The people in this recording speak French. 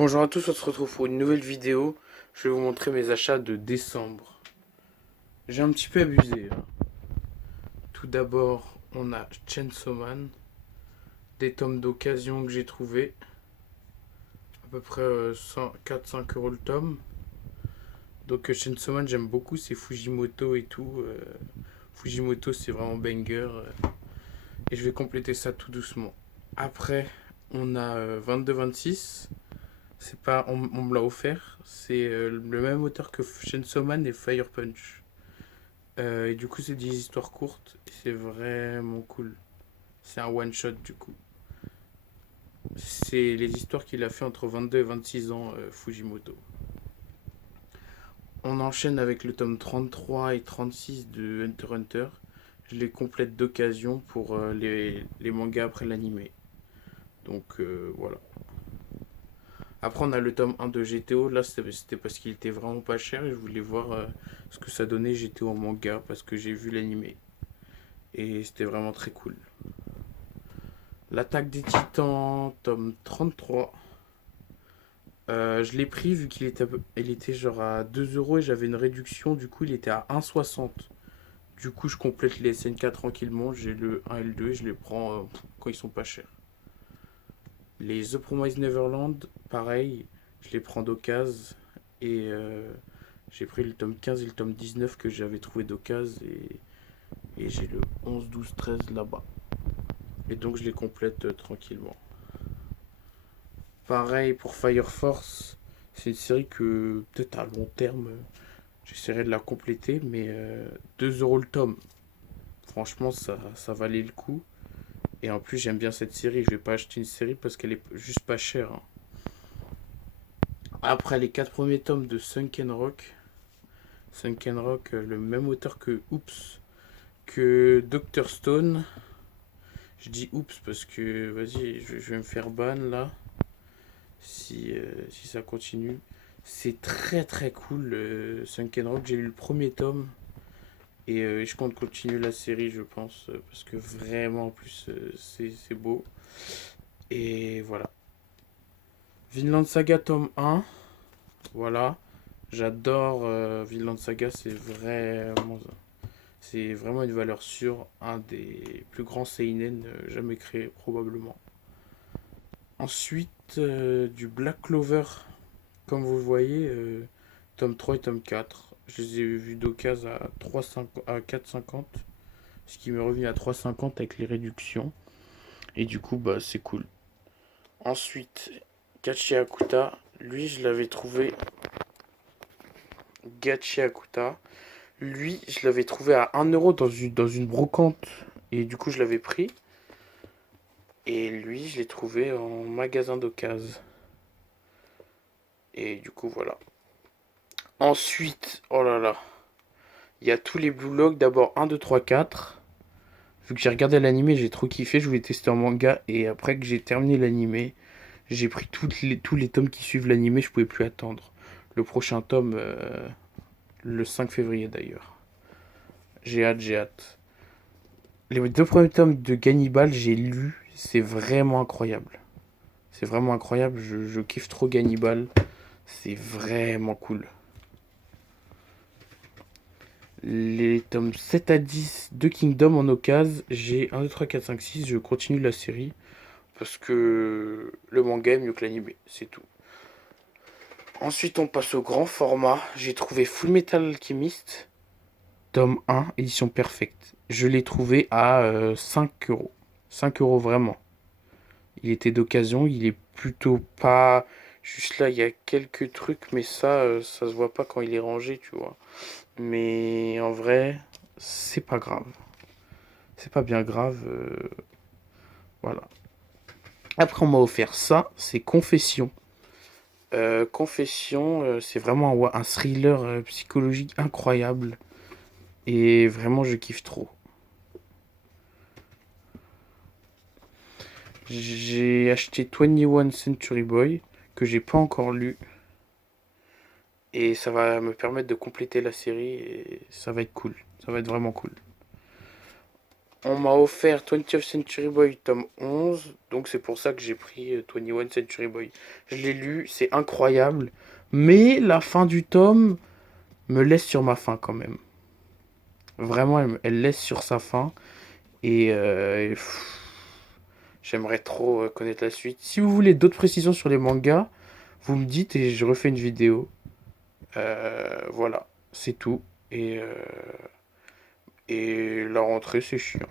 Bonjour à tous, on se retrouve pour une nouvelle vidéo. Je vais vous montrer mes achats de décembre. J'ai un petit peu abusé, hein. Tout d'abord, on a Chainsaw Man, des tomes d'occasion que j'ai trouvé, à peu près 4-5 euros le tome. Donc Chainsaw Man, j'aime beaucoup, c'est Fujimoto et tout. Fujimoto, c'est vraiment banger. Et je vais compléter ça tout doucement. Après, on a 22-26. C'est pas, on me l'a offert. C'est le même auteur que Chainsaw Man et Fire Punch. Et du coup, c'est des histoires courtes. Et c'est vraiment cool. C'est un one shot du coup. C'est les histoires qu'il a fait entre 22 et 26 ans, Fujimoto. On enchaîne avec le tome 33 et 36 de Hunter x Hunter. Je les complète d'occasion pour les mangas après l'animé. Donc voilà. Après, on a le tome 1 de GTO. Là, c'était parce qu'il était vraiment pas cher et je voulais voir ce que ça donnait GTO en manga parce que j'ai vu l'animé. Et c'était vraiment très cool. L'attaque des titans, tome 33. Je l'ai pris vu il était genre à 2 euros et j'avais une réduction. Du coup, il était à 1,60. Du coup, je complète les SNK tranquillement. J'ai le 1 et le 2 et je les prends quand ils sont pas chers. Les The Promised Neverland, pareil, je les prends d'occasion. Et j'ai pris le tome 15 et le tome 19 que j'avais trouvé d'occasion. Et j'ai le 11, 12, 13 là-bas. Et donc, je les complète tranquillement. Pareil pour Fire Force. C'est une série que peut-être à long terme, j'essaierai de la compléter. Mais 2 euros le tome. Franchement, ça valait le coup. Et en plus, j'aime bien cette série. Je vais pas acheter une série parce qu'elle est juste pas chère, hein. Après les 4 premiers tomes de Sunken Rock. Sunken Rock, le même auteur que Oops, que Dr. Stone. Je dis Oops parce que, vas-y, je vais me faire ban là. Si ça continue. C'est très très cool, Sunken Rock. J'ai lu le premier tome. Et je compte continuer la série, je pense. Parce que vraiment, en plus, c'est beau. Et voilà. Vinland Saga tome 1. Voilà. J'adore Vinland Saga. C'est vraiment une valeur sûre. Un des plus grands seinen jamais créés, probablement. Ensuite, du Black Clover. Comme vous le voyez, tome 3 et tome 4. Je les ai vus d'occasion à 4,50. Ce qui m'est revenu à 3,50 avec les réductions. Et du coup, bah, c'est cool. Ensuite, Gachi Akuta. Lui, je l'avais trouvé. Gachi Akuta. Lui, je l'avais trouvé à 1 euro dans une brocante. Et du coup, je l'avais pris. Et lui, je l'ai trouvé en magasin d'occasion. Et du coup, voilà. Ensuite, oh là là. Il y a tous les Blue Lock. D'abord 1, 2, 3, 4. Vu que j'ai regardé l'animé, j'ai trop kiffé. Je voulais tester en manga. Et après que j'ai terminé l'animé, j'ai pris tous les tomes qui suivent l'animé. Je pouvais plus attendre. Le prochain tome, le 5 février d'ailleurs. J'ai hâte, j'ai hâte. Les 2 premiers tomes de Gannibal, j'ai lu. C'est vraiment incroyable. C'est vraiment incroyable. Je kiffe trop Gannibal. C'est vraiment cool. Les tomes 7 à 10 de Kingdom en occasion, j'ai 1, 2, 3, 4, 5, 6. Je continue la série. Parce que le manga est mieux que l'anime, c'est tout. Ensuite, on passe au grand format. J'ai trouvé Full Metal Alchemist, tome 1, édition perfecte. Je l'ai trouvé à 5 euros. 5 euros vraiment. Il était d'occasion, il est plutôt pas. Juste là, il y a quelques trucs, mais ça se voit pas quand il est rangé, tu vois. Mais en vrai, c'est pas grave. C'est pas bien grave. Voilà. Après, on m'a offert ça, c'est Confession. Confession, c'est vraiment un thriller psychologique incroyable. Et vraiment, je kiffe trop. J'ai acheté 21 Century Boy, que j'ai pas encore lu. Et ça va me permettre de compléter la série. Et ça va être cool. Ça va être vraiment cool. On m'a offert 20th Century Boy tome 11, donc c'est pour ça que j'ai pris 21 Century Boy. Je l'ai lu, c'est incroyable, mais la fin du tome me laisse sur ma faim quand même. Vraiment, elle laisse sur sa faim, et j'aimerais trop connaître la suite. Si vous voulez d'autres précisions sur les mangas, vous me dites et je refais une vidéo. Voilà, c'est tout. Et la rentrée, c'est chiant.